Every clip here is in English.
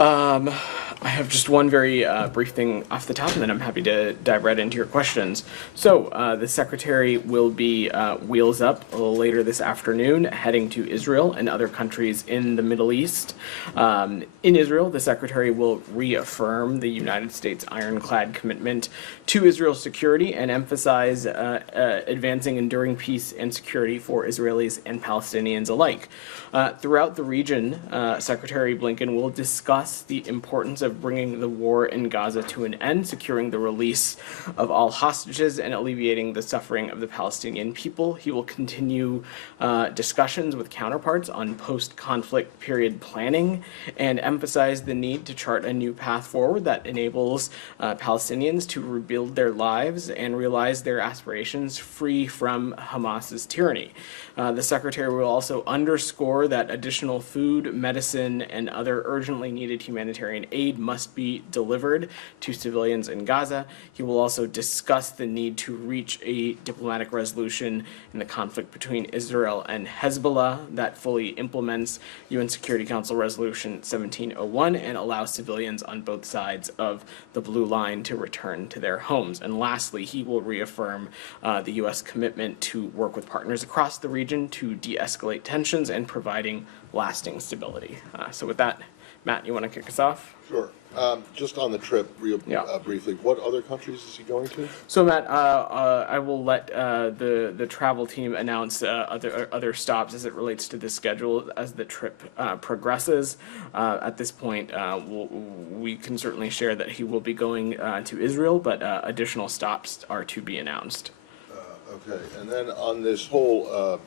Um, I have just one very brief thing off the top, and then I'm happy to dive right into your questions. So, the Secretary will be wheels up a little later this afternoon, heading to Israel and other countries in the Middle East. In Israel, the Secretary will reaffirm the United States ironclad commitment to Israel's security and emphasize advancing enduring peace and security for Israelis and Palestinians alike. Throughout the region, Secretary Blinken will discuss the importance of bringing the war in Gaza to an end, securing the release of all hostages, and alleviating the suffering of the Palestinian people. He will continue discussions with counterparts on post-conflict period planning and emphasize the need to chart a new path forward that enables Palestinians to rebuild their lives and realize their aspirations free from Hamas's tyranny. The Secretary will also underscore that additional food, medicine, and other urgently needed humanitarian aid must be delivered to civilians in Gaza. He will also discuss the need to reach a diplomatic resolution in the conflict between Israel and Hezbollah that fully implements UN Security Council Resolution 1701 and allows civilians on both sides of the blue line to return to their homes. And lastly, he will reaffirm the U.S. commitment to work with partners across the region to de-escalate tensions and providing lasting stability. So with that, Matt, you want to kick us off? Sure. Just on the trip, briefly, what other countries is he going to? So Matt, I will let the travel team announce other stops as it relates to the schedule as the trip progresses. At this point, we can certainly share that he will be going to Israel, but additional stops are to be announced. Okay, and then on this whole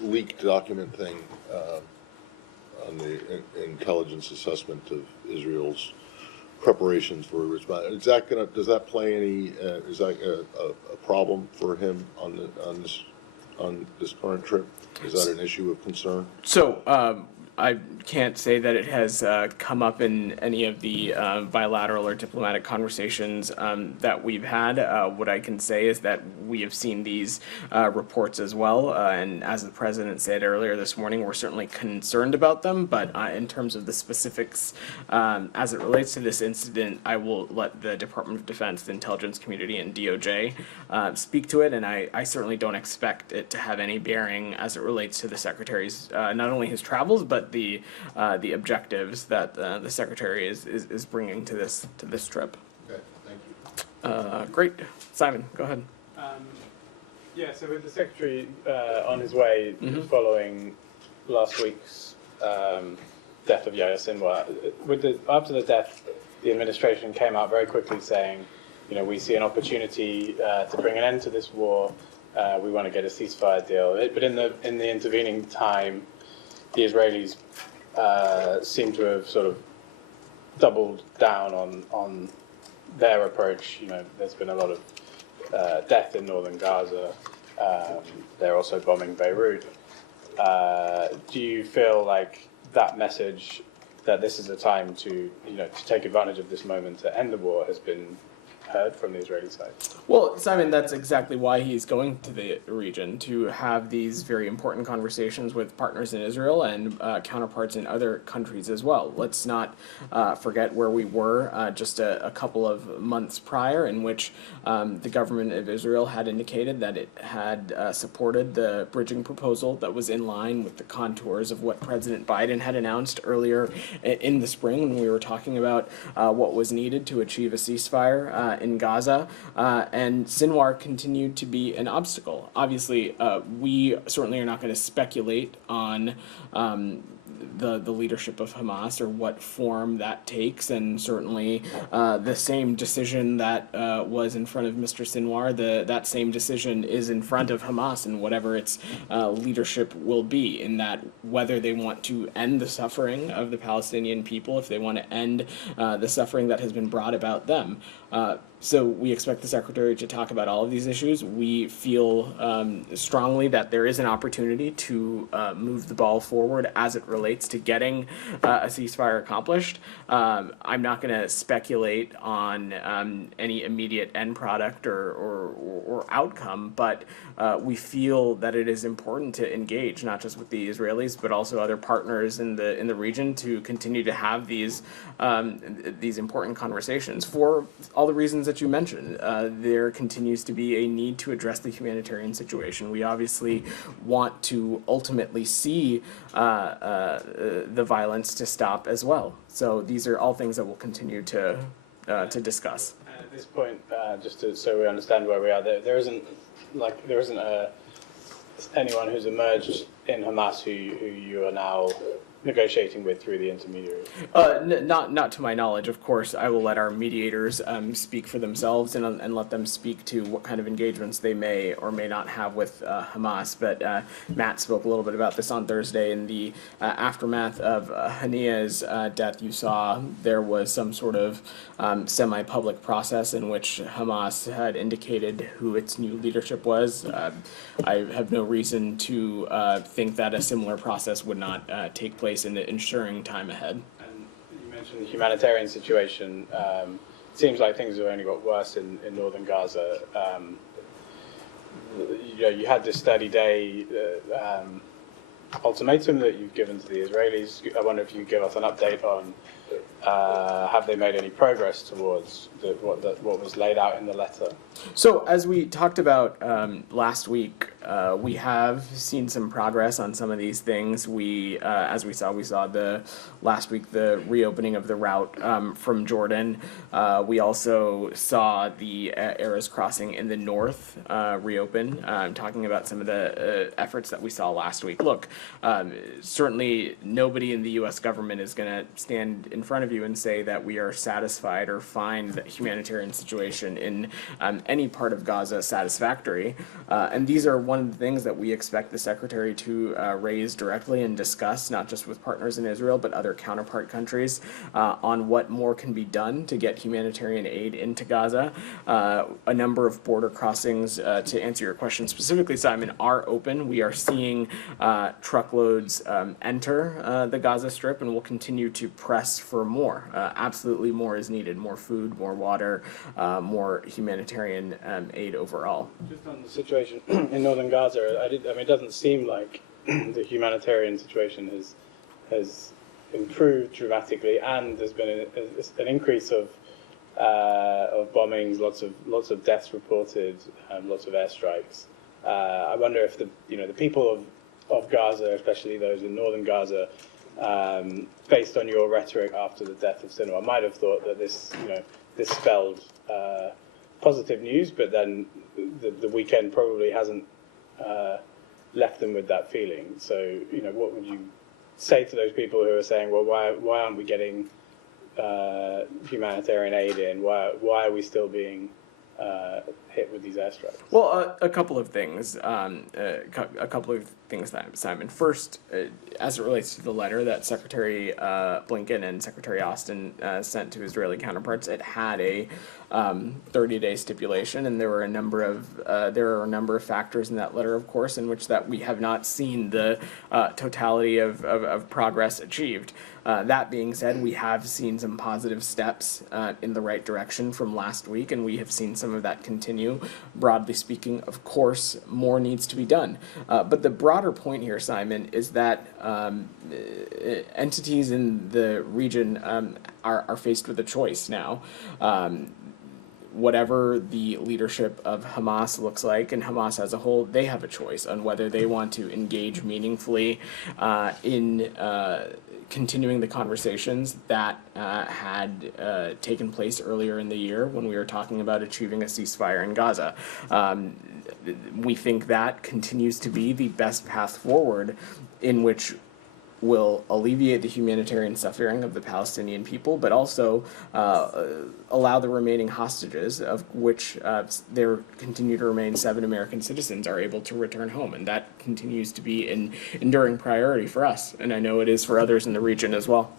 leaked document thing, on the intelligence assessment of Israel's preparations for a response, does that play any? Is that a problem for him on this current trip? Is that an issue of concern? So I can't say that it has come up in any of the bilateral or diplomatic conversations that we've had. What I can say is that we have seen these reports as well, and as the President said earlier this morning, we're certainly concerned about them, but in terms of the specifics as it relates to this incident, I will let the Department of Defense, the intelligence community, and DOJ speak to it, and I certainly don't expect it to have any bearing as it relates to the Secretary's, not only his travels, but the objectives that the Secretary is bringing to this trip. Okay, thank you. Great, Simon, go ahead. Yeah, so with the Secretary on his way following last week's death of Yahya Sinwar, after the death, the administration came out very quickly saying, you know, we see an opportunity to bring an end to this war. We want to get a ceasefire deal. But in the intervening time, the Israelis seem to have sort of doubled down on their approach. You know, there's been a lot of death in northern Gaza. They're also bombing Beirut. Do you feel like that message that this is a time to take advantage of this moment to end the war has been heard from the Israeli side? Well, Simon, that's exactly why he's going to the region, to have these very important conversations with partners in Israel and counterparts in other countries as well. Let's not forget where we were just a couple of months prior, in which the government of Israel had indicated that it had supported the bridging proposal that was in line with the contours of what President Biden had announced earlier in the spring when we were talking about what was needed to achieve a ceasefire in Gaza, and Sinwar continued to be an obstacle. Obviously, we certainly are not going to speculate on the leadership of Hamas or what form that takes, and certainly the same decision that was in front of Mr. Sinwar, that same decision is in front of Hamas, and whatever its leadership will be, in that whether they want to end the suffering of the Palestinian people, if they want to end the suffering that has been brought about them. So we expect the Secretary to talk about all of these issues. We feel strongly that there is an opportunity to move the ball forward as it relates to getting a ceasefire accomplished. I'm not going to speculate on any immediate end product or outcome, but we feel that it is important to engage not just with the Israelis but also other partners in the region to continue to have these important conversations for all the reasons that you mentioned. There continues to be a need to address the humanitarian situation. We obviously want to ultimately see the violence to stop as well. So these are all things that we'll continue to discuss. And at this point, so we understand where we are, there isn't anyone who's emerged in Hamas who you are now negotiating with through the intermediary? Not to my knowledge. Of course, I will let our mediators speak for themselves and let them speak to what kind of engagements they may or may not have with Hamas. But Matt spoke a little bit about this on Thursday. In the aftermath of Hania's death, you saw there was some sort of semi-public process in which Hamas had indicated who its new leadership was. I have no reason to think that a similar process would not take place in the ensuring time ahead. And you mentioned the humanitarian situation. It seems like things have only got worse in northern Gaza. You had this 30-day ultimatum that you've given to the Israelis. I wonder if you could give us an update on have they made any progress towards what was laid out in the letter? So as we talked about last week, we have seen some progress on some of these things. As we saw last week the reopening of the route from Jordan. We also saw the Erez crossing in the north reopen. Talking about some of the efforts that we saw last week. Look, certainly nobody in the U.S. government is going to stand in front of you and say that we are satisfied or find the humanitarian situation in any part of Gaza satisfactory. And these are one of the things that we expect the Secretary to raise directly and discuss, not just with partners in Israel, but other counterpart countries, on what more can be done to get humanitarian aid into Gaza. A number of border crossings, to answer your question specifically, Simon, are open. We are seeing truckloads enter the Gaza Strip, and we'll continue to press for more. Absolutely more is needed. More food, more water, more humanitarian aid overall. Just on the situation in northern Gaza, it doesn't seem like the humanitarian situation has improved dramatically, and there's been an increase of bombings, lots of deaths reported, lots of airstrikes. I wonder if the people of Gaza, especially those in northern Gaza, based on your rhetoric after the death of Sinwar, might have thought that this spelled positive news, but then the weekend probably hasn't left them with that feeling. So, what would you say to those people who are saying, well, why aren't we getting humanitarian aid in? Why are we still being hit with these airstrikes? Well, a couple of things. Simon. First, as it relates to the letter that Secretary Blinken and Secretary Austin sent to Israeli counterparts, it had a 30-day stipulation, and there are a number of factors in that letter, of course, in which that we have not seen the totality of progress achieved. That being said, we have seen some positive steps in the right direction from last week, and we have seen some of that continue. Broadly speaking, of course, more needs to be done. But the broader point here, Simon, is that entities in the region are faced with a choice now. Whatever the leadership of Hamas looks like, and Hamas as a whole, they have a choice on whether they want to engage meaningfully in continuing the conversations that had taken place earlier in the year when we were talking about achieving a ceasefire in Gaza. We think that continues to be the best path forward in which will alleviate the humanitarian suffering of the Palestinian people, but also allow the remaining hostages, of which there continue to remain 7 American citizens, are able to return home. And that continues to be an enduring priority for us. And I know it is for others in the region as well.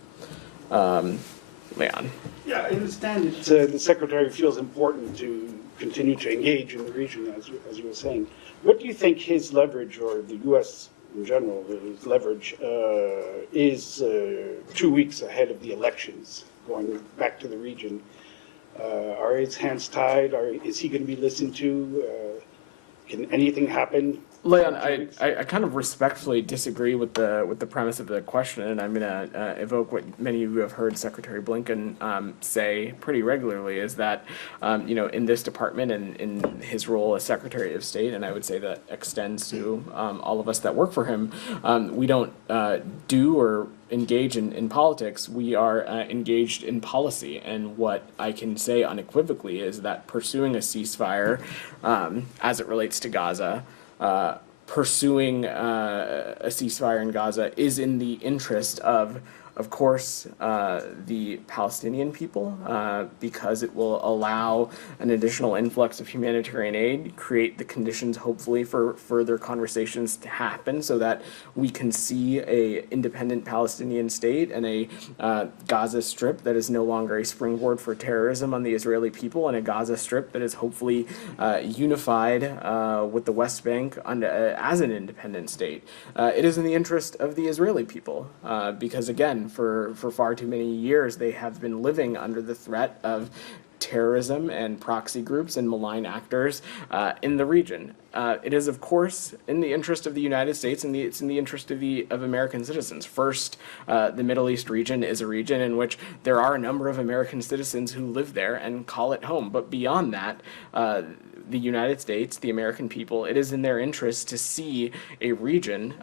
Leon. Yeah, I understand the Secretary feels important to continue to engage in the region, as you were saying. What do you think his leverage, or the U.S. in general, his leverage, is 2 weeks ahead of the elections, going back to the region? Are his hands tied? Is he going to be listened to? Can anything happen? Leon, I kind of respectfully disagree with the premise of the question, and I'm going to evoke what many of you have heard Secretary Blinken say pretty regularly, is that, in this department and in his role as Secretary of State, and I would say that extends to all of us that work for him, we don't do or engage in politics. We are engaged in policy, and what I can say unequivocally is that pursuing a ceasefire as it relates to Gaza, pursuing a ceasefire in Gaza is in the interest of course, the Palestinian people, because it will allow an additional influx of humanitarian aid, create the conditions, hopefully, for further conversations to happen so that we can see a independent Palestinian state and a Gaza Strip that is no longer a springboard for terrorism on the Israeli people, and a Gaza Strip that is hopefully unified with the West Bank as an independent state. It is in the interest of the Israeli people, because, again, for far too many years, they have been living under the threat of terrorism and proxy groups and malign actors in the region. It is, of course, in the interest of the United States, and it's in the interest of American citizens. First, the Middle East region is a region in which there are a number of American citizens who live there and call it home. But beyond that, the United States, the American people, it is in their interest to see a region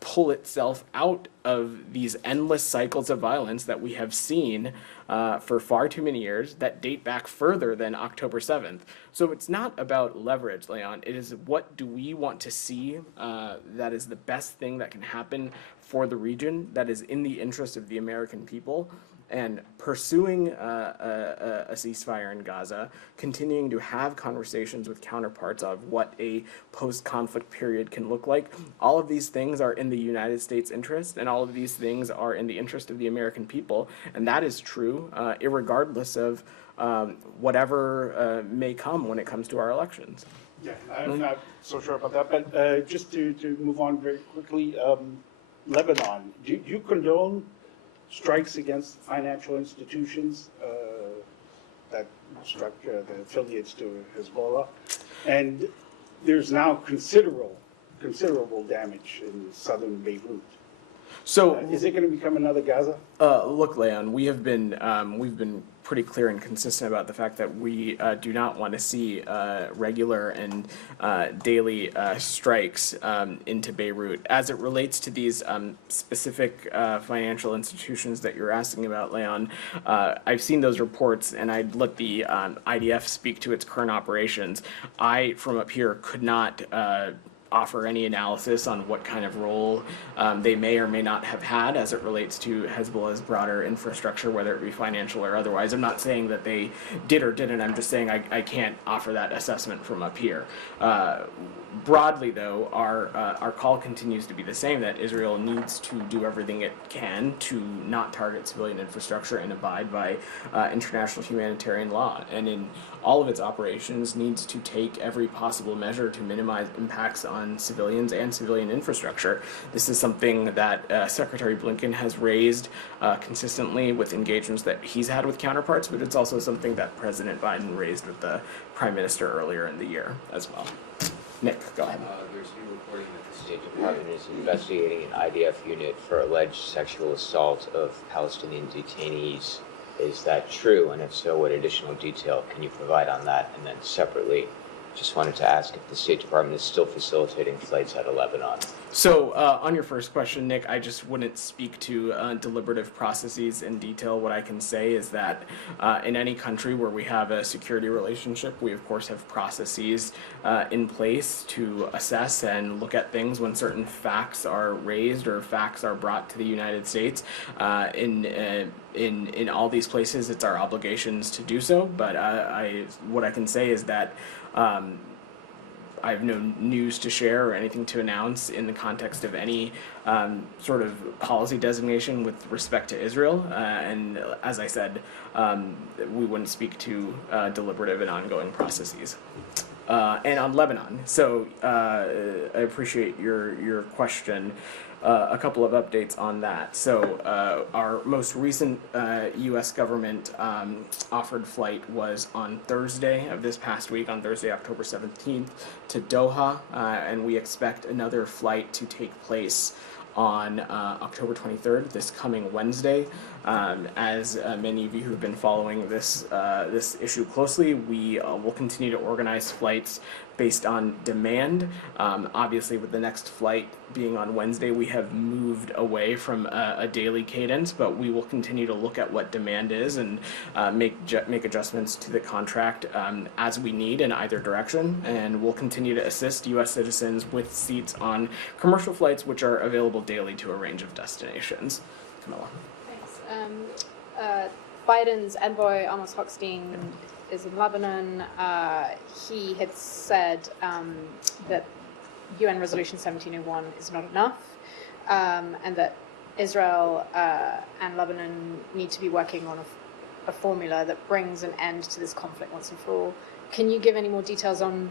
pull itself out of these endless cycles of violence that we have seen for far too many years that date back further than October 7th. So it's not about leverage, Leon. It is what do we want to see that is the best thing that can happen for the region, that is in the interest of the American people. And pursuing a ceasefire in Gaza, continuing to have conversations with counterparts of what a post-conflict period can look like, all of these things are in the United States' interest, and all of these things are in the interest of the American people. And that is true, irregardless of whatever may come when it comes to our elections. Yeah, I'm not so sure about that, but just to move on very quickly, Lebanon, do you condone strikes against financial institutions that struck the affiliates to Hezbollah? And there's now considerable damage in southern Beirut. So is it going to become another Gaza? Look, Leon, we've been pretty clear and consistent about the fact that we do not want to see regular and daily strikes into Beirut. As it relates to these specific financial institutions that you're asking about, Leon, I've seen those reports, and I'd let the IDF speak to its current operations. I, from up here, could not offer any analysis on what kind of role they may or may not have had as it relates to Hezbollah's broader infrastructure, whether it be financial or otherwise. I'm not saying that they did or didn't. I'm just saying I can't offer that assessment from up here. Broadly, though, our call continues to be the same, that Israel needs to do everything it can to not target civilian infrastructure and abide by international humanitarian law, and in all of its operations needs to take every possible measure to minimize impacts on civilians and civilian infrastructure. This is something that Secretary Blinken has raised consistently with engagements that he's had with counterparts, but it's also something that President Biden raised with the Prime Minister earlier in the year as well. Nick, go ahead. There's new reporting that the State Department is investigating an IDF unit for alleged sexual assault of Palestinian detainees. Is that true? And if so, what additional detail can you provide on that? And then separately, just wanted to ask if the State Department is still facilitating flights out of Lebanon. So on your first question, Nick, I just wouldn't speak to deliberative processes in detail. What I can say is that in any country where we have a security relationship, we of course have processes in place to assess and look at things when certain facts are raised or facts are brought to the United States. In all these places, it's our obligations to do so. But what I can say is that I have no news to share or anything to announce in the context of any sort of policy designation with respect to Israel. And as I said, we wouldn't speak to deliberative and ongoing processes. And on Lebanon, so I appreciate your question. A couple of updates on that. So our most recent U.S. government offered flight was on Thursday of this past week, on Thursday, October 17th, to Doha, and we expect another flight to take place on October 23rd, this coming Wednesday. As many of you who have been following this issue closely, we will continue to organize flights based on demand. Obviously, with the next flight being on Wednesday, we have moved away from a daily cadence, but we will continue to look at what demand is and make adjustments to the contract as we need in either direction. And we'll continue to assist U.S. citizens with seats on commercial flights, which are available daily to a range of destinations. Camilla. Thanks. Biden's envoy, Amos Hochstein, is in Lebanon. He had said that UN Resolution 1701 is not enough, and that Israel and Lebanon need to be working on a formula that brings an end to this conflict once and for all. Can you give any more details on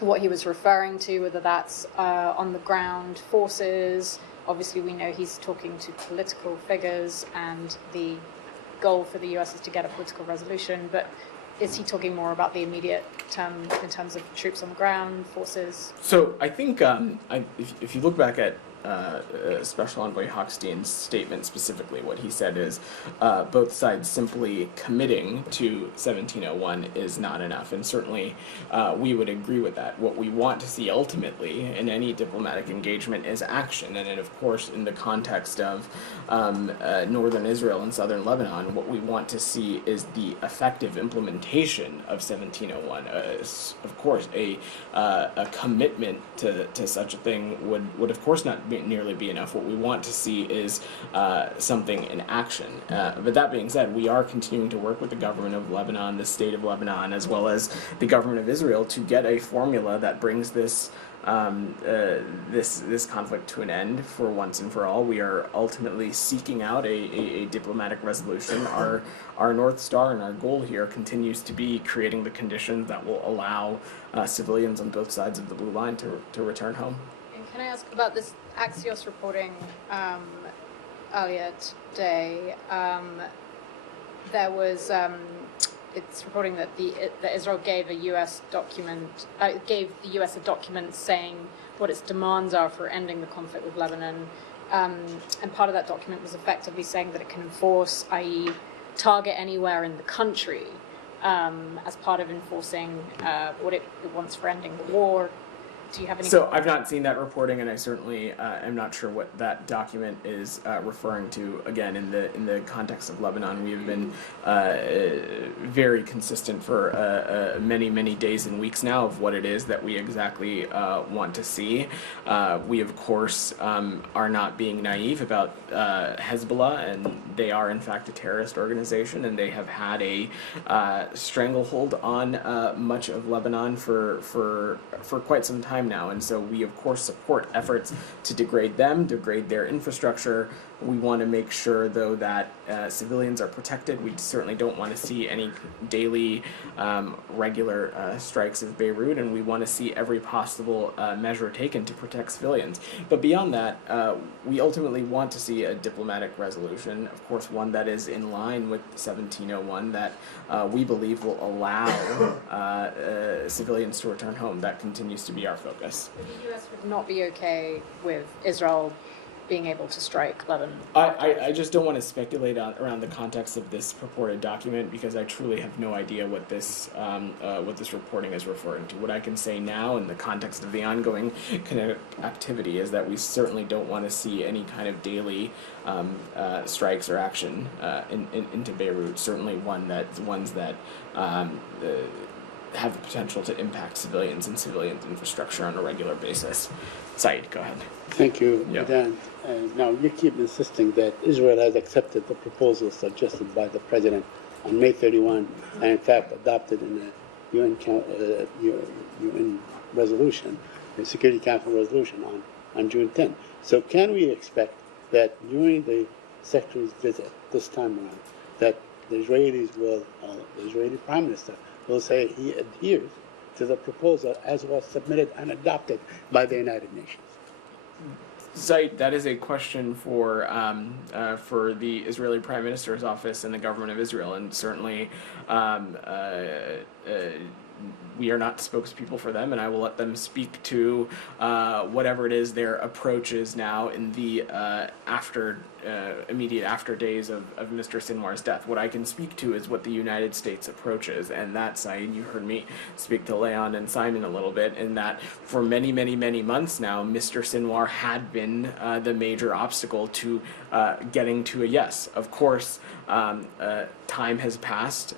what he was referring to, whether that's on the ground forces? Obviously, we know he's talking to political figures, and the goal for the US is to get a political resolution, but is he talking more about the immediate term in terms of troops on the ground, forces? So I think if you look back at Special Envoy Hochstein's statement specifically, what he said is both sides simply committing to 1701 is not enough, and certainly we would agree with that. What we want to see ultimately in any diplomatic engagement is action, and then of course in the context of northern Israel and southern Lebanon, what we want to see is the effective implementation of 1701. Of course, a commitment to such a thing would of course not nearly be enough. What we want to see is something in action. But that being said, we are continuing to work with the government of Lebanon, the state of Lebanon, as well as the government of Israel to get a formula that brings this this conflict to an end for once and for all. We are ultimately seeking out a diplomatic resolution. Our North Star and our goal here continues to be creating the conditions that will allow civilians on both sides of the blue line to return home. And can I ask about this Axios reporting earlier today? There was it's reporting that that Israel gave a U.S. document gave the U.S. a document saying what its demands are for ending the conflict with Lebanon, and part of that document was effectively saying that it can enforce, i.e., target anywhere in the country, as part of enforcing what it wants for ending the war. Do you have any? So I've not seen that reporting, and I certainly am not sure what that document is referring to. Again, in the context of Lebanon, we have been very consistent for many days and weeks now of what it is that we exactly want to see. We of course are not being naive about Hezbollah, and they are in fact a terrorist organization, and they have had a stranglehold on much of Lebanon for quite some time now, and so we of course support efforts to degrade them, degrade their infrastructure. We want to make sure though that civilians are protected. We certainly don't want to see any daily regular strikes of Beirut, and we want to see every possible measure taken to protect civilians. But beyond that, we ultimately want to see a diplomatic resolution, of course one that is in line with 1701, that we believe will allow civilians to return home. That continues to be our focus. The U.S. would not be okay with Israel being able to strike Lebanon. I just don't want to speculate around the context of this purported document, because I truly have no idea what this reporting is referring to. What I can say now in the context of the ongoing kinetic activity is that we certainly don't want to see any kind of daily strikes or action into Beirut. Certainly ones that have the potential to impact civilians and civilian infrastructure on a regular basis. Saeed, go ahead. Thank you, Yeah. Vedant. Now, you keep insisting that Israel has accepted the proposals suggested by the President on May 31, and in fact adopted in the UN resolution, the Security Council resolution on June 10th. So can we expect that during the Secretary's visit this time around, that the Israelis will, the Israeli Prime Minister will say he adheres to the proposal as was submitted and adopted by the United Nations? Said, that is a question for the Israeli Prime Minister's office and the government of Israel, and certainly we are not spokespeople for them, and I will let them speak to whatever it is their approach is now in the immediate after days of Mr. Sinwar's death. What I can speak to is what the United States approach is, and that, Saeed, you heard me speak to Leon and Simon a little bit, in that for many, many, many months now, Mr. Sinwar had been the major obstacle to getting to a yes. Of course, time has passed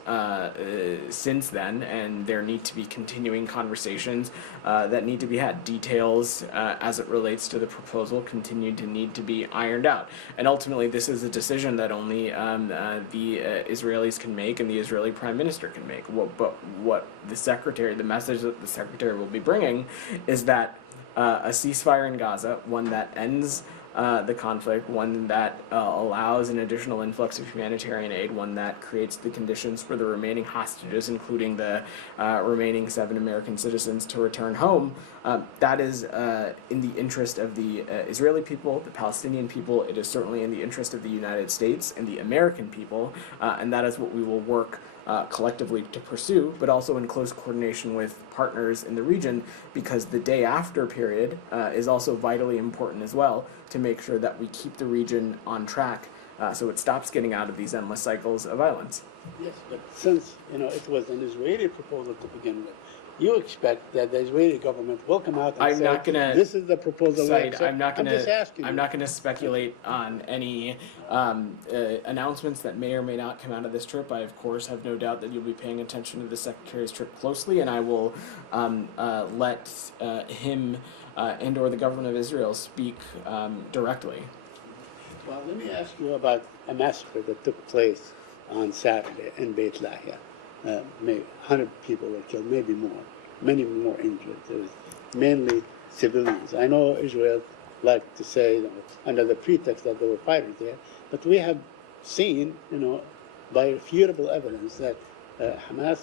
since then, and there need to be continuing conversations that need to be had. Details as it relates to the proposal continue to need to be ironed out. And ultimately, this is a decision that only the Israelis can make and the Israeli Prime Minister can make. But what the message that the Secretary will be bringing is that a ceasefire in Gaza, one that ends the conflict, one that allows an additional influx of humanitarian aid, one that creates the conditions for the remaining hostages, including the remaining 7 American citizens, to return home. That is in the interest of the Israeli people, the Palestinian people. It is certainly in the interest of the United States and the American people, and that is what we will work collectively to pursue, but also in close coordination with partners in the region, because the day after period is also vitally important as well, to make sure that we keep the region on track so it stops getting out of these endless cycles of violence. Yes, but since it was an Israeli proposal to begin with, you expect that the Israeli government will come out and say, this is the proposal. Said, I'm not just asking I'm not gonna speculate on any announcements that may or may not come out of this trip. I, of course, have no doubt that you'll be paying attention to the Secretary's trip closely, and I will let him and/or the government of Israel speak directly. Well, let me ask you about a massacre that took place on Saturday in Beit Lahia. Maybe 100 people were killed, maybe more, many more injured. It was mainly civilians. I know Israel liked to say, under the pretext that there were fighters there, but we have seen, by irrefutable evidence that Hamas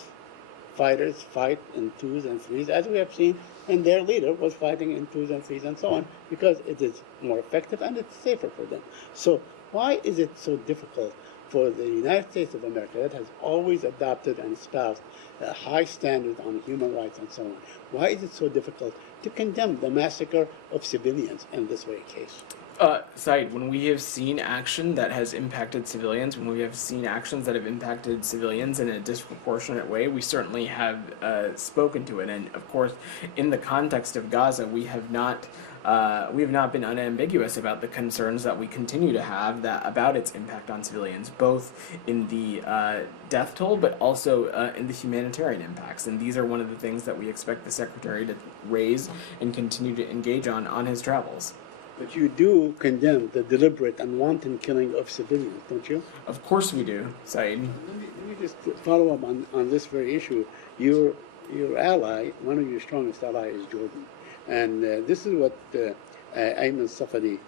fighters fight in 2s and 3s, as we have seen, and their leader was fighting in 2s and 3s and so on, because it is more effective and it's safer for them. So why is it so difficult for the United States of America, that has always adopted and espoused a high standard on human rights and so on, why is it so difficult to condemn the massacre of civilians in this very case? Said, when we have seen action that has impacted civilians, when we have seen actions that have impacted civilians in a disproportionate way, we certainly have spoken to it. And of course, in the context of Gaza, we have not been unambiguous about the concerns that we continue to have about its impact on civilians, both in the death toll, but also in the humanitarian impacts. And these are one of the things that we expect the Secretary to raise and continue to engage on his travels. But you do condemn the deliberate and wanton killing of civilians, don't you? Of course we do, Said. Let me just follow up on this very issue. Your ally, one of your strongest allies, is Jordan. And this is what Ayman Safadi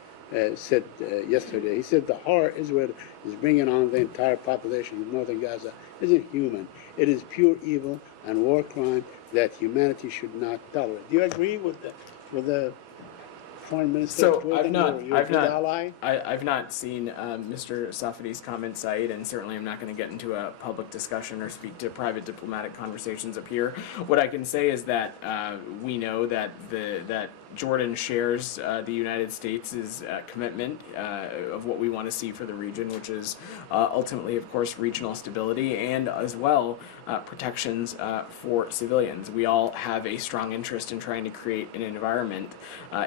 said yesterday. He said the horror Israel is bringing on the entire population of northern Gaza isn't human. It is pure evil and war crime that humanity should not tolerate. Do you agree with the Foreign Minister? So I've not seen Mr. Safadi's comments, Said, and certainly I'm not going to get into a public discussion or speak to private diplomatic conversations up here. What I can say is that we know that that Jordan shares the United States' commitment of what we want to see for the region, which is ultimately, of course, regional stability and as well protections for civilians. We all have a strong interest in trying to create an environment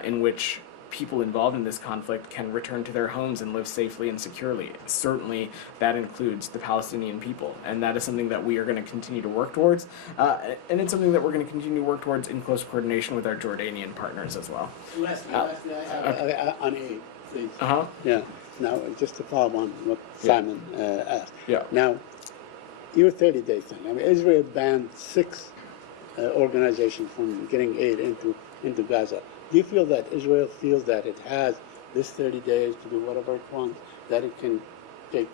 in which people involved in this conflict can return to their homes and live safely and securely. Certainly, that includes the Palestinian people, and that is something that we are going to continue to work towards, and it's something that we're going to continue to work towards in close coordination with our Jordanian partners as well. Lastly, on aid, please. Uh-huh. Yeah. Now, just to follow on what Simon asked. Yeah. Now, your 30-day thing. I mean, Israel banned 6 organizations from getting aid into Gaza. Do you feel that Israel feels that it has this 30 days to do whatever it wants, that it can take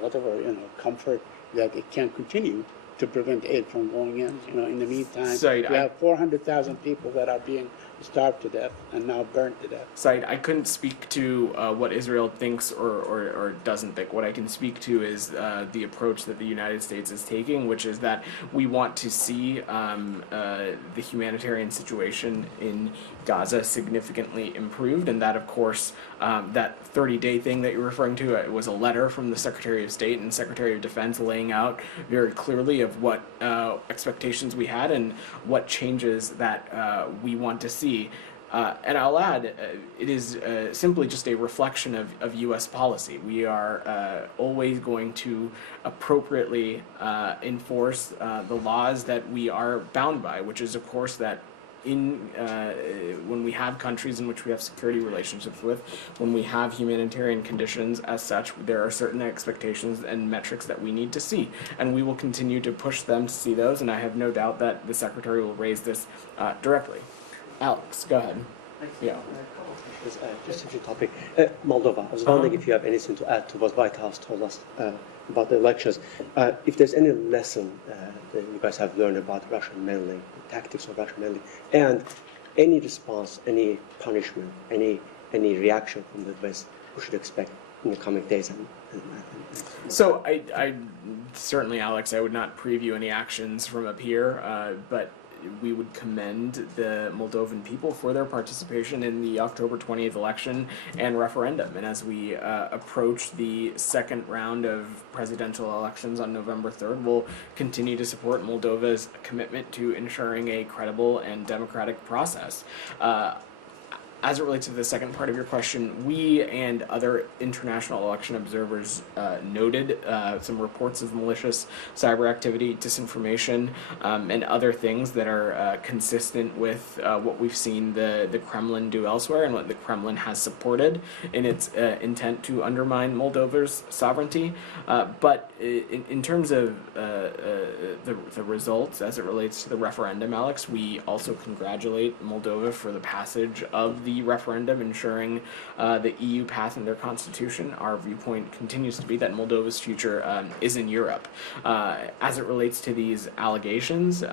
whatever, comfort that it can continue to prevent aid from going in? In the meantime, Said, you have 400,000 people that are being starved to death and now burnt to death. Said, I couldn't speak to what Israel thinks or doesn't think. What I can speak to is the approach that the United States is taking, which is that we want to see the humanitarian situation in Gaza significantly improved, and that, of course, that 30-day thing that you're referring to, it was a letter from the Secretary of State and Secretary of Defense laying out very clearly of what expectations we had and what changes that we want to see. And I'll add, it is simply just a reflection of U.S. policy. We are always going to appropriately enforce the laws that we are bound by, which is, of course, that when we have countries in which we have security relationships with, when we have humanitarian conditions as such, there are certain expectations and metrics that we need to see, and we will continue to push them to see those, and I have no doubt that the Secretary will raise this directly. Alex, go ahead. Yeah. Just a few topic. Moldova. I was wondering if you have anything to add to what White House told us about the elections. If there's any lesson that you guys have learned about Russian meddling, the tactics of Russian meddling, and any response, any punishment, any reaction from the West we should expect in the coming days. So I certainly, Alex, I would not preview any actions from up here, but we would commend the Moldovan people for their participation in the October 20th election and referendum. And as we approach the second round of presidential elections on November 3rd, we'll continue to support Moldova's commitment to ensuring a credible and democratic process. As it relates to the second part of your question, we and other international election observers noted some reports of malicious cyber activity, disinformation, and other things that are consistent with what we've seen the Kremlin do elsewhere and what the Kremlin has supported in its intent to undermine Moldova's sovereignty. But in terms of the results as it relates to the referendum, Alex, we also congratulate Moldova for the passage of the referendum ensuring the EU path in their constitution. Our viewpoint continues to be that Moldova's future is in Europe. As it relates to these allegations,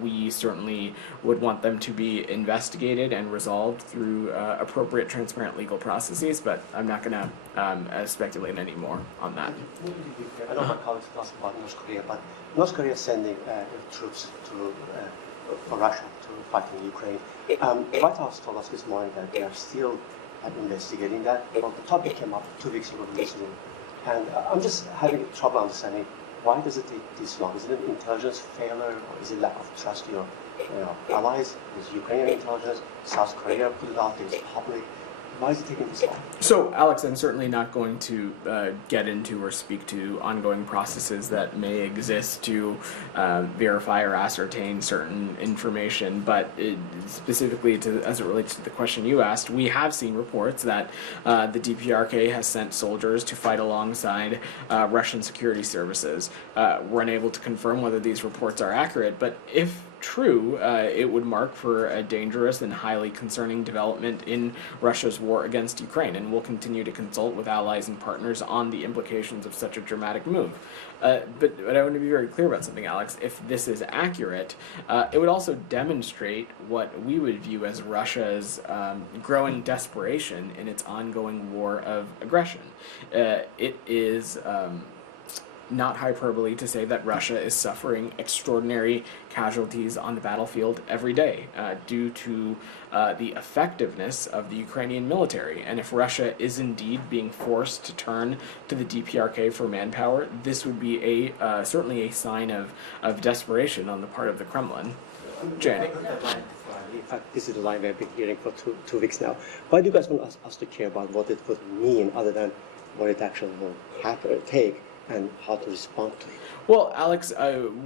we certainly would want them to be investigated and resolved through appropriate, transparent legal processes, but I'm not going to speculate anymore on that. I know my colleagues asked about North Korea, but North Korea is sending troops for Russia to fight in Ukraine. The White House told us this morning that they are still investigating that. Well, the topic came up 2 weeks ago in this room, and I'm just having trouble understanding why does it take this long? Is it an intelligence failure, or is it lack of trust in your allies? Is Ukrainian intelligence? South Korea put it out there, it's public. Why is it taking this long? So, Alex, I'm certainly not going to get into or speak to ongoing processes that may exist to verify or ascertain certain information, but specifically as it relates to the question you asked, we have seen reports that the DPRK has sent soldiers to fight alongside Russian security services. We're unable to confirm whether these reports are accurate, but if true, it would mark for a dangerous and highly concerning development in Russia's war against Ukraine, and we'll continue to consult with allies and partners on the implications of such a dramatic move. But I want to be very clear about something, Alex. If this is accurate, it would also demonstrate what we would view as Russia's growing desperation in its ongoing war of aggression. It is not hyperbole to say that Russia is suffering extraordinary casualties on the battlefield every day due to the effectiveness of the Ukrainian military. And if Russia is indeed being forced to turn to the DPRK for manpower, this would be certainly a sign of desperation on the part of the Kremlin. Jenny. In fact, this is the line we've been hearing for two weeks now. Why do you guys want us to care about what it would mean other than what it actually will take and how to respond to it? Well, Alex,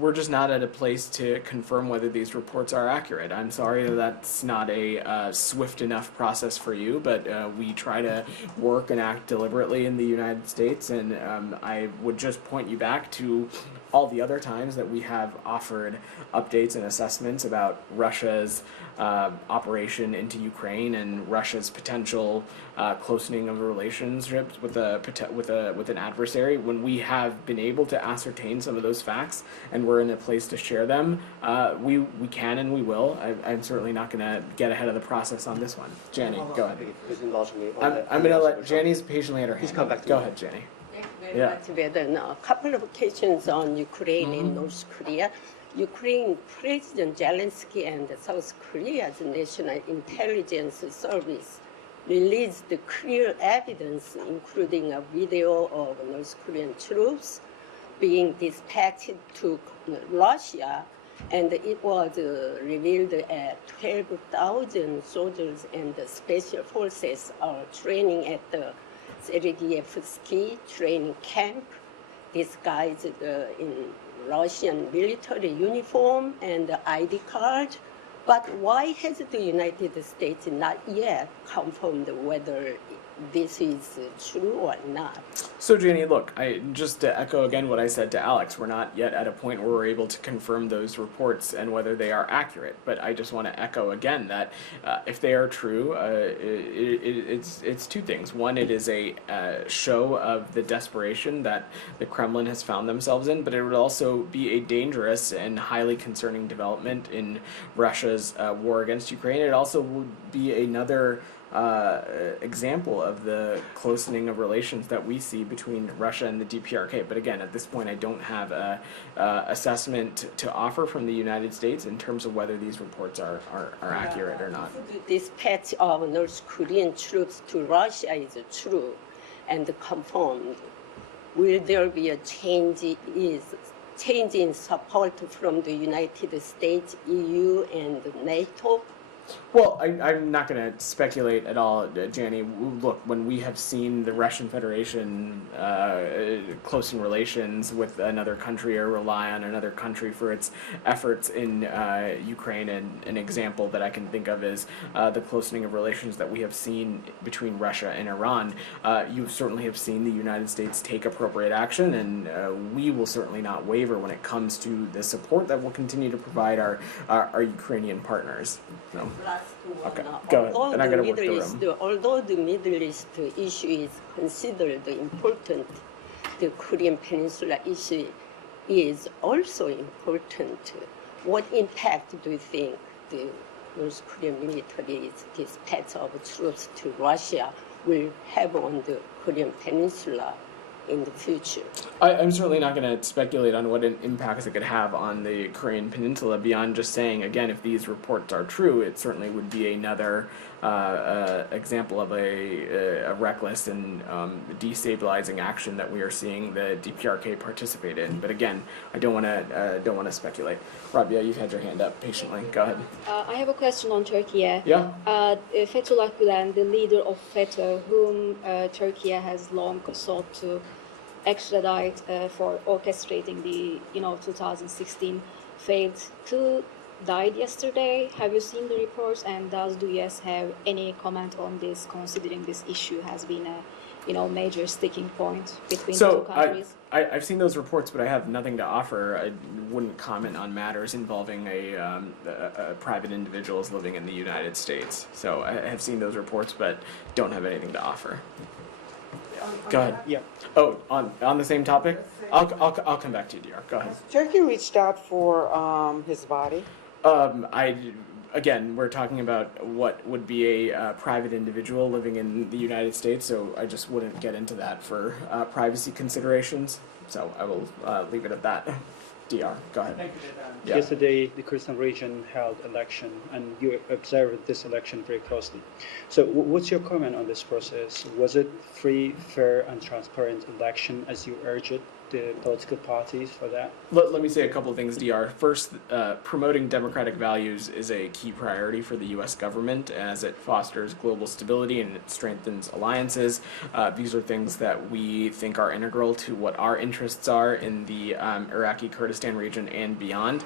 we're just not at a place to confirm whether these reports are accurate. I'm sorry that that's not a swift enough process for you, but we try to work and act deliberately in the United States, and I would just point you back to all the other times that we have offered updates and assessments about Russia's operation into Ukraine and Russia's potential closening of relationships with an adversary, when we have been able to ascertain some of those facts and we're in a place to share them, we can and we will. I'm certainly not going to get ahead of the process on this one. Jenny, go ahead. I'm going to let Jenny's patiently had her hand. come back to Go me. ahead, Jenny. Very Yeah. much better. A couple of questions on Ukraine and North Korea. Ukraine President Zelensky and South Korea's National Intelligence Service released clear evidence, including a video of North Korean troops being dispatched to Russia, and it was revealed that 12,000 soldiers and special forces are training at the Sergeyevsky training camp, disguised in Russian military uniform and ID card. But why has the United States not yet confirmed whether this is true or not? So, Jenny, look, just to echo again what I said to Alex, we're not yet at a point where we're able to confirm those reports and whether they are accurate. But I just want to echo again that if they are true, it's two things. One, it is a show of the desperation that the Kremlin has found themselves in, but it would also be a dangerous and highly concerning development in Russia's war against Ukraine. It also would be another example of the closening of relations that we see between Russia and the DPRK. But again, at this point, I don't have a assessment to offer from the United States in terms of whether these reports are accurate or not. The dispatch of North Korean troops to Russia is true and confirmed. Will there be a change in support from the United States, EU, and NATO? Well, I'm not going to speculate at all, Janny. Look, when we have seen the Russian Federation close in relations with another country or rely on another country for its efforts in Ukraine, and an example that I can think of is the closening of relations that we have seen between Russia and Iran, you certainly have seen the United States take appropriate action, and we will certainly not waver when it comes to the support that we'll continue to provide our Ukrainian partners. So. Last one. Okay, go ahead. And I gotta work the room. Although the Middle East issue is considered important, the Korean Peninsula issue is also important. What impact do you think the North Korean military's dispatch of troops to Russia will have on the Korean Peninsula in the future? I'm certainly not going to speculate on what impacts it could have on the Korean Peninsula beyond just saying, again, if these reports are true, it certainly would be another example of a reckless and destabilizing action that we are seeing the DPRK participate in. But again, I don't want to speculate. Rabia, you've had your hand up patiently. Go ahead. I have a question on Turkey. Yeah. Fethullah Gülen, the leader of FETÖ, whom Turkey has long sought to extradite for orchestrating the 2016 failed coup, died yesterday. Have you seen the reports, and does the US have any comment on this, considering this issue has been a major sticking point between the two countries? I've seen those reports, but I have nothing to offer. I wouldn't comment on matters involving a private individuals living in the United States. So I have seen those reports, but don't have anything to offer. Go ahead. Yeah. Oh, on the same topic? I'll come back to you, dear. Go ahead. Turkey reached out for his body. Again, we're talking about what would be a private individual living in the United States, so I just wouldn't get into that for privacy considerations. So I will leave it at that. DR, go ahead. Thank you, Vedant. Yeah. Yesterday, the Kurdistan region held election, and you observed this election very closely. So what's your comment on this process? Was it free, fair, and transparent election as you urged the political parties for that? Let me say a couple of things, DR. First, promoting democratic values is a key priority for the U.S. government as it fosters global stability and it strengthens alliances. These are things that we think are integral to what our interests are in the Iraqi Kurdistan region and beyond.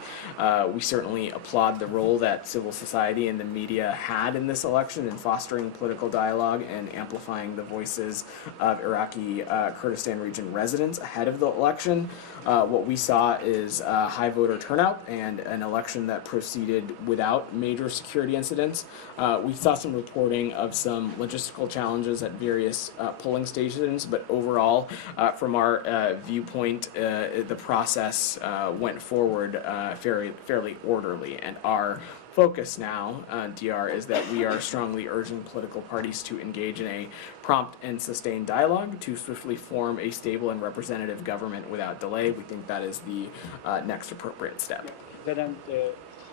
We certainly applaud the role that civil society and the media had in this election in fostering political dialogue and amplifying the voices of Iraqi Kurdistan region residents ahead of the election. What we saw is high voter turnout and an election that proceeded without major security incidents. We saw some reporting of some logistical challenges at various polling stations, but overall, from our viewpoint, the process went forward fairly orderly. And our focus now, DR, is that we are strongly urging political parties to engage in a prompt and sustained dialogue to swiftly form a stable and representative government without delay. We think that is the next appropriate step. Vedant,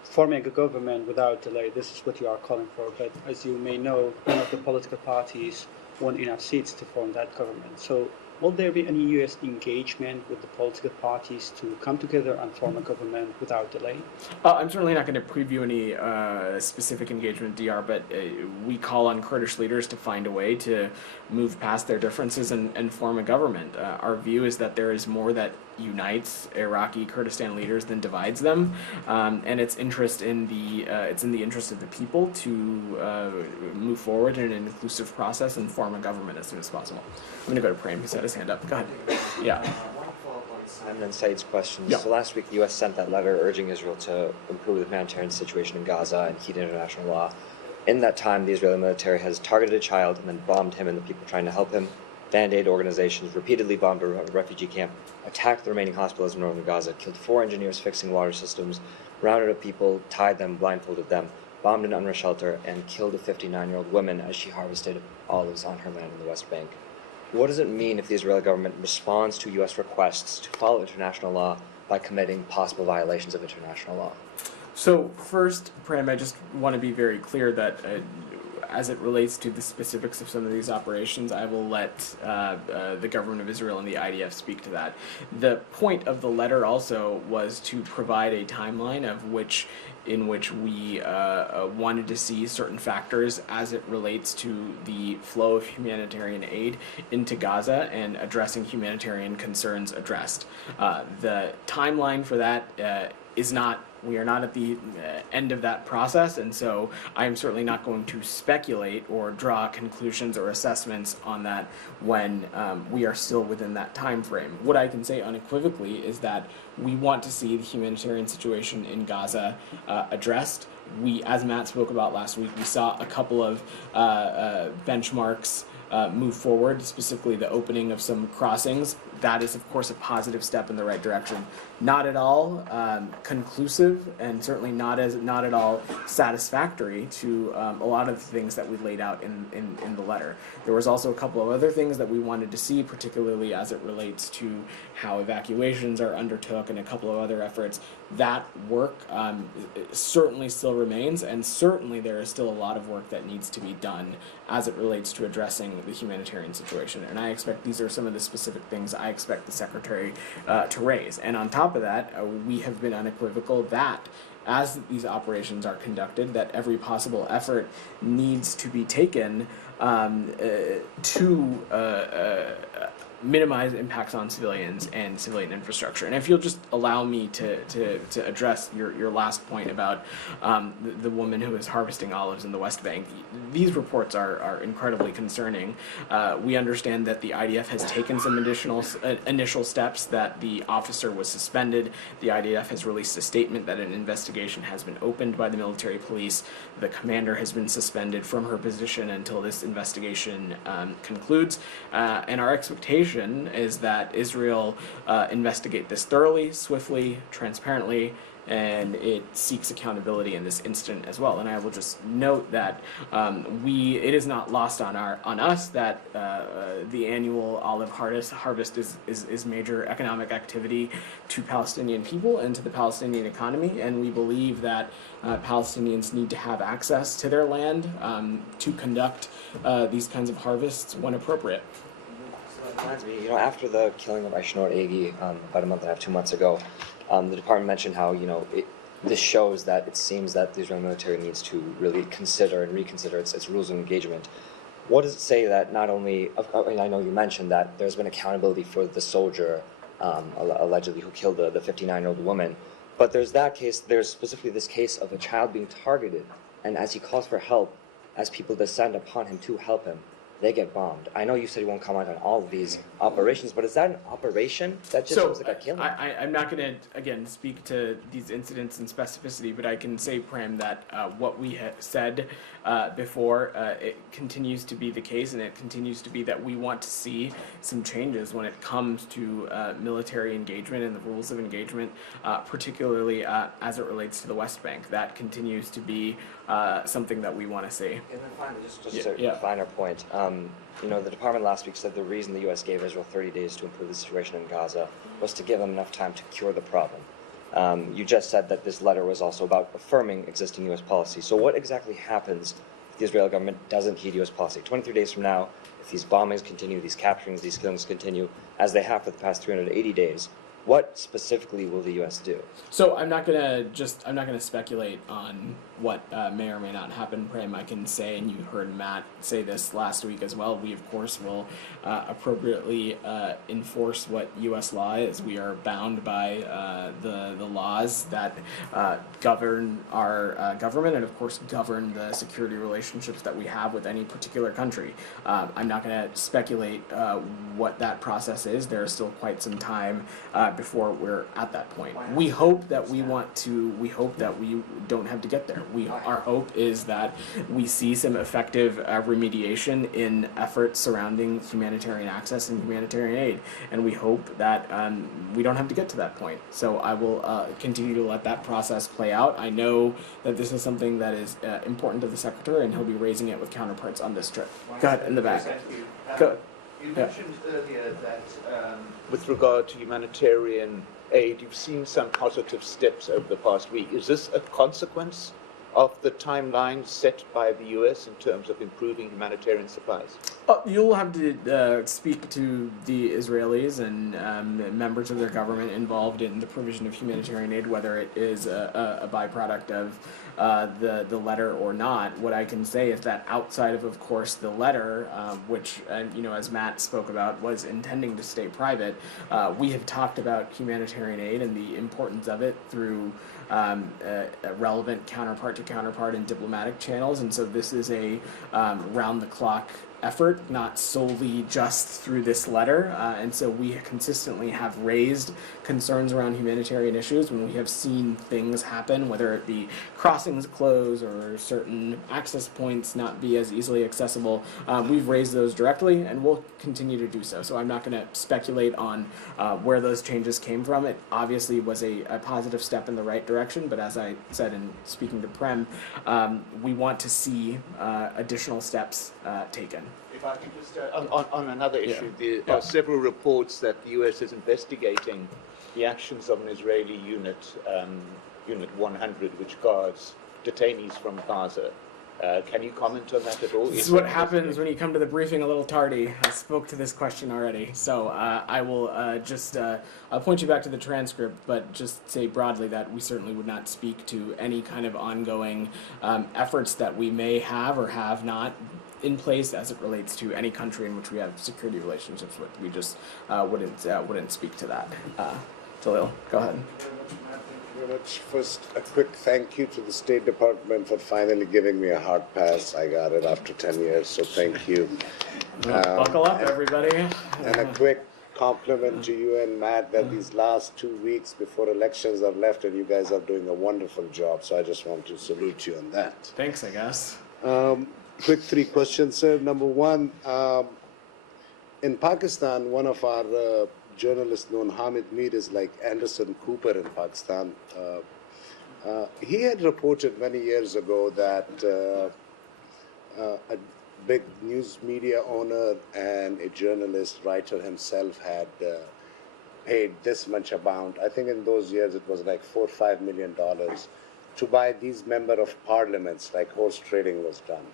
forming a government without delay, this is what you are calling for, but as you may know, none of the political parties won enough seats to form that government. So will there be any U.S. engagement with the political parties to come together and form a government without delay? I'm certainly not going to preview any specific engagement with DR, but we call on Kurdish leaders to find a way to move past their differences and form a government. Our view is that there is more that unites Iraqi Kurdistan leaders than divides them, and it's in the interest of the people to move forward in an inclusive process and form a government as soon as possible. I'm going to go to Prem, who's had his hand up. Go ahead. Yeah. One follow-up on Simon and Said's questions. Yeah. So last week, the U.S. sent that letter urging Israel to improve the humanitarian situation in Gaza and heed international law. In that time, the Israeli military has targeted a child and then bombed him and the people trying to help him. Band-Aid organizations repeatedly bombed a refugee camp, attacked the remaining hospitals in northern Gaza, killed 4 engineers fixing water systems, rounded up people, tied them, blindfolded them, bombed an UNRWA shelter, and killed a 59-year-old woman as she harvested olives on her land in the West Bank. What does it mean if the Israeli government responds to U.S. requests to follow international law by committing possible violations of international law? So first, Prem, I just want to be very clear that as it relates to the specifics of some of these operations, I will let the government of Israel and the IDF speak to that. The point of the letter also was to provide a timeline in which we wanted to see certain factors as it relates to the flow of humanitarian aid into Gaza and addressing humanitarian concerns addressed. The timeline for that we are not at the end of that process, and so I am certainly not going to speculate or draw conclusions or assessments on that when we are still within that time frame. What I can say unequivocally is that we want to see the humanitarian situation in Gaza addressed. We, as Matt spoke about last week, we saw a couple of benchmarks move forward, specifically the opening of some crossings. That is, of course, a positive step in the right direction. Not at all conclusive, and certainly not at all satisfactory to a lot of the things that we laid out in the letter. There was also a couple of other things that we wanted to see, particularly as it relates to how evacuations are undertook and a couple of other efforts. That work certainly still remains, and certainly there is still a lot of work that needs to be done as it relates to addressing the humanitarian situation. And I expect these are some of the specific things I expect the Secretary to raise. And on top of that, we have been unequivocal that as these operations are conducted, that every possible effort needs to be taken to minimize impacts on civilians and civilian infrastructure. And if you'll just allow me to address your last point about the woman who is harvesting olives in the West Bank, these reports are incredibly concerning. We understand that the IDF has taken some initial steps, that the officer was suspended. The IDF has released a statement that an investigation has been opened by the military police. The commander has been suspended from her position until this investigation concludes. And our expectation is that Israel investigate this thoroughly, swiftly, transparently, and it seeks accountability in this incident as well. And I will just note that it is not lost on us that the annual olive harvest is major economic activity to Palestinian people and to the Palestinian economy, and we believe that Palestinians need to have access to their land to conduct these kinds of harvests when appropriate. Reminds me, after the killing of Aishnor Egi about a month and a half, 2 months ago, the department mentioned how, this shows that it seems that the Israeli military needs to really consider and reconsider its rules of engagement. What does it say that not only, I know you mentioned that there's been accountability for the soldier, allegedly, who killed the 59-year-old woman, but there's specifically this case of a child being targeted, and as he calls for help, as people descend upon him to help him, they get bombed. I know you said you won't comment on all of these operations, but is that an operation? That just seems like a killing. I'm not going to, again, speak to these incidents in specificity, but I can say, Prem, that what we have said before, it continues to be the case, and it continues to be that we want to see some changes when it comes to military engagement and the rules of engagement, particularly as it relates to the West Bank. That continues to be something that we want to see. And then finally, just a finer point. The department last week said the reason the U.S. gave Israel 30 days to improve the situation in Gaza was to give them enough time to cure the problem. You just said that this letter was also about affirming existing U.S. policy. So what exactly happens if the Israeli government doesn't heed U.S. policy? 23 days from now, if these bombings continue, these capturings, these killings continue, as they have for the past 380 days, what specifically will the U.S. do? So I'm not gonna speculate on what may or may not happen, Prem. I can say, and you heard Matt say this last week as well, we of course will appropriately enforce what U.S. law is. We are bound by the laws that govern our government and of course govern the security relationships that we have with any particular country. I'm not going to speculate what that process is. There is still quite some time before we're at that point. We hope that we don't have to get there. Our hope is that we see some effective remediation in efforts surrounding humanitarian access and humanitarian aid, and we hope that we don't have to get to that point. So I will continue to let that process play out. I know that this is something that is important to the Secretary, and he'll be raising it with counterparts on this trip. Go ahead, in the back. Go. You mentioned earlier that with regard to humanitarian aid, you've seen some positive steps over the past week. Is this a consequence of the timeline set by the U.S. in terms of improving humanitarian supplies? You'll have to speak to the Israelis and members of their government involved in the provision of humanitarian aid, whether it is a byproduct of the letter or not. What I can say is that outside of course, the letter, which, as Matt spoke about, was intending to stay private, we have talked about humanitarian aid and the importance of it through a relevant counterpart and diplomatic channels, and so this is a round-the-clock effort, not solely just through this letter, and so we consistently have raised concerns around humanitarian issues when we have seen things happen, whether it be crossings close or certain access points not be as easily accessible. We've raised those directly, and we'll continue to do so. So I'm not going to speculate on where those changes came from. It obviously was a positive step in the right direction, but as I said in speaking to Prem, we want to see additional steps taken. If I can just, on another issue, there are several reports that the U.S. is investigating the actions of an Israeli unit, Unit 100, which guards detainees from Gaza. Can you comment on that at all? This is what happens when you come to the briefing a little tardy. I spoke to this question already, so I will I'll point you back to the transcript, but just say broadly that we certainly would not speak to any kind of ongoing efforts that we may have or have not in place as it relates to any country in which we have security relationships with. We just wouldn't speak to that. Jalil, go ahead. Thank you very much. First, a quick thank you to the State Department for finally giving me a hard pass. I got it after 10 years, so thank you. Buckle up, everybody. And a quick compliment to you and Matt that these last 2 weeks before elections are left, and you guys are doing a wonderful job, so I just want to salute you on that. Thanks, I guess. Quick 3 questions, sir. Number 1, in Pakistan, one of our journalists known, Hamid Mir, is like Anderson Cooper in Pakistan. He had reported many years ago that a big news media owner and a journalist, writer himself had paid this much amount. I think in those years it was like $4 or $5 million to buy these member of parliaments, like horse trading was done.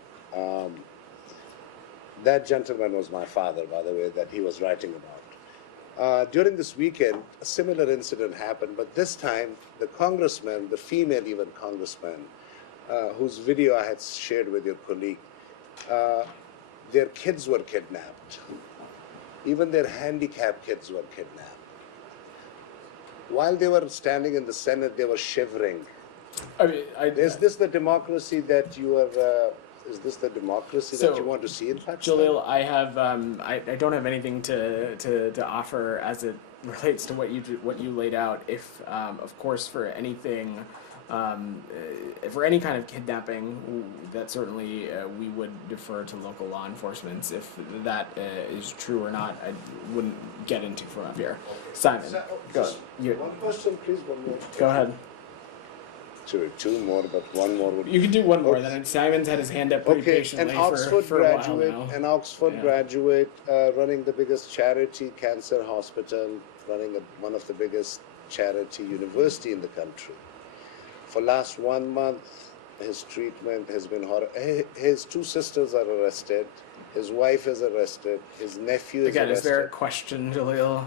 That gentleman was my father, by the way, that he was writing about. During this weekend, a similar incident happened, but this time the congressman, the female even congressman, whose video I had shared with your colleague, their kids were kidnapped. Even their handicapped kids were kidnapped. While they were standing in the Senate, they were shivering. I mean, is this the democracy that you are Is this the democracy So, that you want to see in Pakistan? Jalil, I have I don't have anything to offer as it relates to what you laid out. If of course for anything. For any kind of kidnapping, that certainly we would defer to local law enforcement. If that is true or not, I wouldn't get into from up here. Simon, go. One question, please. One more. Go ahead. Two more, but one more would. You can do one more. Okay. Then Simon's had his hand up pretty patiently an Oxford for a graduate, while now. an Oxford graduate running the biggest charity cancer hospital, running one of the biggest charity university in the country. For last 1 month, his treatment has been horrible. His two sisters are arrested. His wife is arrested. His nephew is arrested. Again, is there a question, Jalil?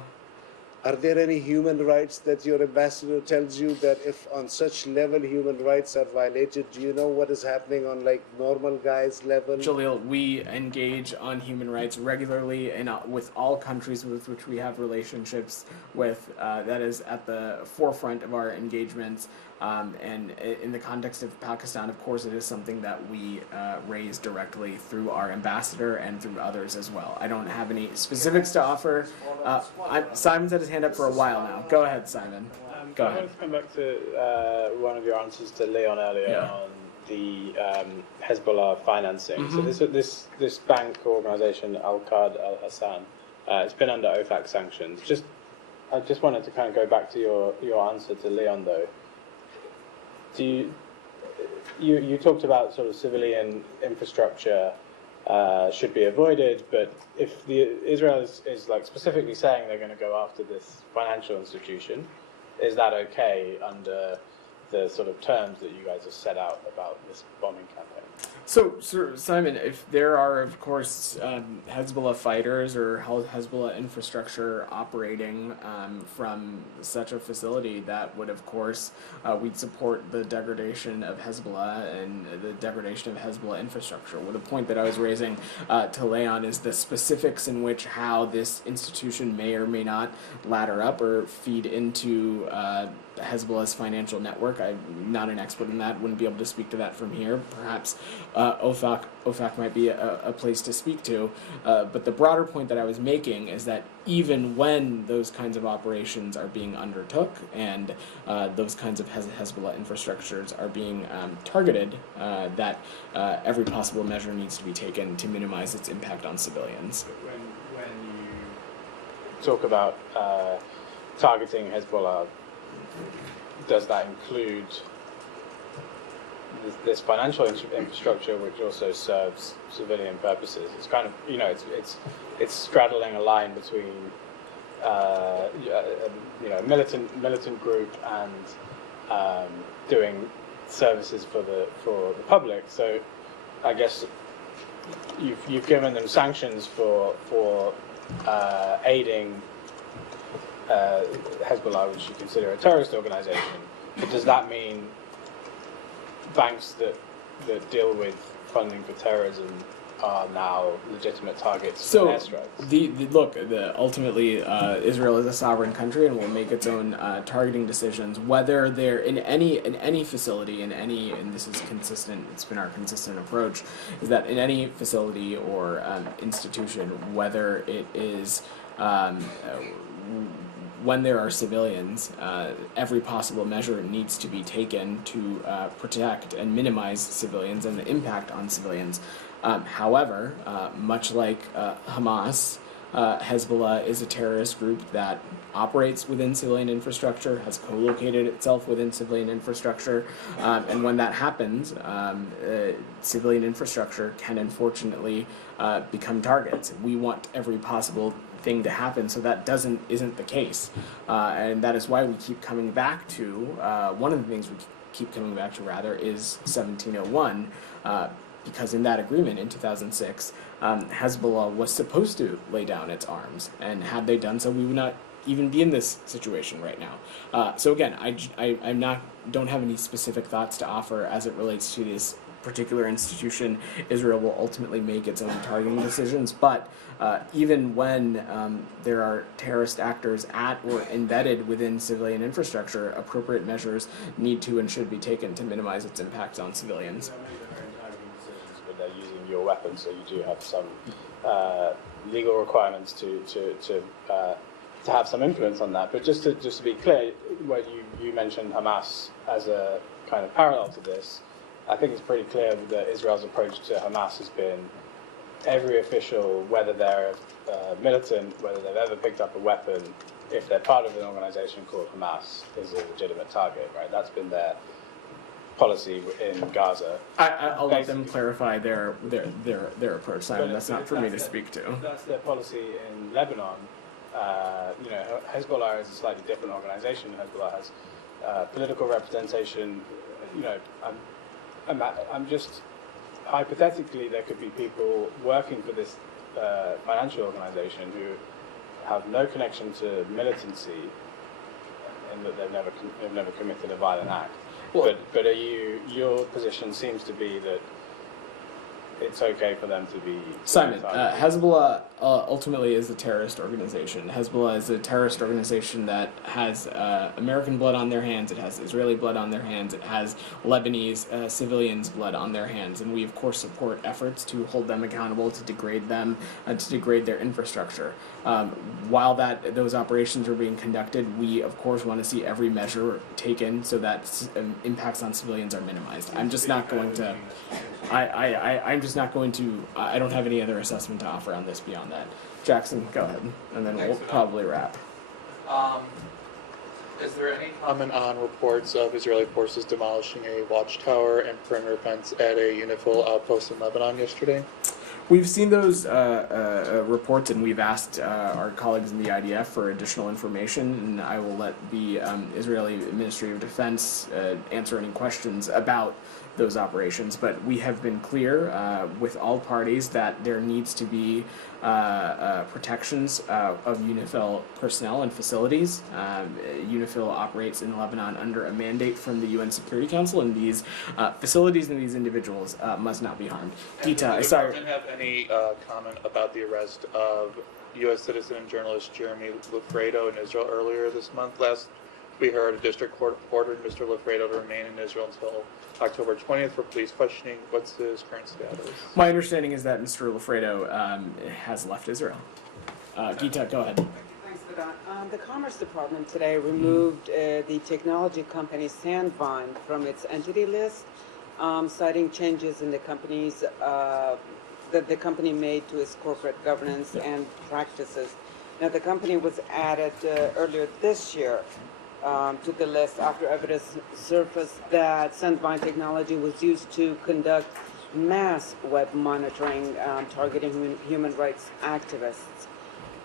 Are there any human rights that your ambassador tells you that if on such level human rights are violated, do you know what is happening on like normal guys level? Jalil, we engage on human rights regularly and with all countries with which we have relationships with. That is at the forefront of our engagements. And in the context of Pakistan, of course, it is something that we raise directly through our ambassador and through others as well. I don't have any specifics to offer. Simon's had his hand up for a while now. Go ahead, Simon. Go I ahead. wanted to come back to one of your answers to Leon earlier on the Hezbollah financing. So this bank organization, Al-Qad Al-Hassan, it's been under OFAC sanctions. I just wanted to kind of go back to your answer to Leon, though. You talked about sort of civilian infrastructure should be avoided, but if Israel is like specifically saying they're going to go after this financial institution, is that okay under the sort of terms that you guys have set out about this bombing campaign? So, Simon, if there are, of course, Hezbollah fighters or Hezbollah infrastructure operating from such a facility, that would, of course, we'd support the degradation of Hezbollah and the degradation of Hezbollah infrastructure. Well, the point that I was raising to Leon is the specifics in which how this institution may or may not ladder up or feed into Hezbollah's financial network. I'm not an expert in that, wouldn't be able to speak to that from here. Perhaps OFAC might be a place to speak to. But the broader point that I was making is that even when those kinds of operations are being undertook and those kinds of Hezbollah infrastructures are being targeted, that every possible measure needs to be taken to minimize its impact on civilians. When you talk about targeting Hezbollah, does that include this financial infrastructure, which also serves civilian purposes? It's kind of, it's straddling a line between militant group and doing services for the public. So I guess you've given them sanctions for aiding Hezbollah, which you consider a terrorist organization. But does that mean banks that deal with funding for terrorism are now legitimate targets for airstrikes? Ultimately, Israel is a sovereign country and will make its own targeting decisions. Whether they're in any facility, and this is consistent. It's been our consistent approach, is that in any facility or institution, whether it is when there are civilians, every possible measure needs to be taken to protect and minimize civilians and the impact on civilians. However, much like Hamas, Hezbollah is a terrorist group that operates within civilian infrastructure, has co-located itself within civilian infrastructure, and when that happens, civilian infrastructure can unfortunately become targets. We want every possible thing to happen so that isn't the case, and that is why we keep coming back to one of the things we keep coming back to rather is 1701, because in that agreement in 2006, Hezbollah was supposed to lay down its arms, and had they done so, we would not even be in this situation right now. So again, I don't have any specific thoughts to offer as it relates to this particular institution. Israel will ultimately make its own targeting decisions, but even when there are terrorist actors at or embedded within civilian infrastructure, appropriate measures need to and should be taken to minimize its impacts on civilians. But they're your weapon, so you do have some legal requirements to have some influence on that. But just to be clear, when you mentioned Hamas as a kind of parallel to this, I think it's pretty clear that Israel's approach to Hamas has been every official, whether they're militant, whether they've ever picked up a weapon, if they're part of an organization called Hamas, is a legitimate target, right? That's been their policy in Gaza. I'll let them clarify their approach, Simon. That's not for me to speak to. That's their policy in Lebanon. Hezbollah is a slightly different organization. Hezbollah has political representation. I'm just hypothetically, there could be people working for this financial organization who have no connection to militancy, and that they've never committed a violent act. Well, but your position seems to be that it's okay for them to be... Simon, Hezbollah ultimately is a terrorist organization. Hezbollah is a terrorist organization that has American blood on their hands, it has Israeli blood on their hands, it has Lebanese civilians' blood on their hands, and we of course support efforts to hold them accountable, to degrade them, to degrade their infrastructure. While those operations are being conducted, we of course want to see every measure taken so that impacts on civilians are minimized. I'm just not going to... I don't have any other assessment to offer on this beyond that. Jackson, go ahead, and then we'll probably wrap. Is there any comment on reports of Israeli forces demolishing a watchtower and perimeter fence at a UNIFIL outpost in Lebanon yesterday? We've seen those reports, and we've asked our colleagues in the IDF for additional information, and I will let the Israeli Ministry of Defense answer any questions about those operations. But we have been clear with all parties that there needs to be protections of UNIFIL personnel and facilities. UNIFIL operates in Lebanon under a mandate from the UN Security Council, and these facilities and these individuals must not be harmed. Gita, Does the department have any comment about the arrest of U.S. citizen and journalist Jeremy Lafredo in Israel earlier this month? Last we heard a district court ordered Mr. Lafredo to remain in Israel until October 20th for police questioning. What's his current status? My understanding is that Mr. Lafredo has left Israel. Gita, go ahead. Thanks, Vedant. The Commerce Department today removed the technology company Sandvine from its entity list, citing changes in the company's that the company made to its corporate governance and practices. Now, the company was added earlier this year to the list after evidence surfaced that Sandvine technology was used to conduct mass web monitoring targeting human rights activists.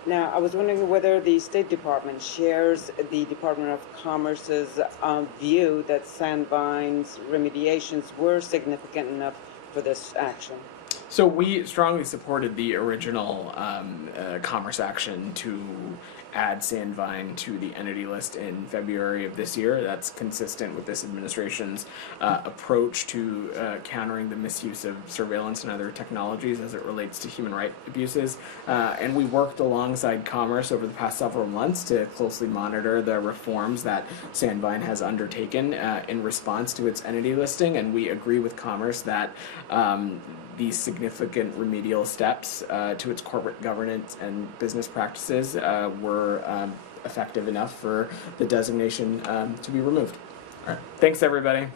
Now, I was wondering whether the State Department shares the Department of Commerce's view that Sandvine's remediations were significant enough for this action. So we strongly supported the original commerce action to add Sandvine to the entity list in February of this year. That's consistent with this administration's approach to countering the misuse of surveillance and other technologies as it relates to human rights abuses. And we worked alongside Commerce over the past several months to closely monitor the reforms that Sandvine has undertaken in response to its entity listing, and we agree with Commerce that these significant remedial steps to its corporate governance and business practices were effective enough for the designation to be removed. All right. Thanks, everybody.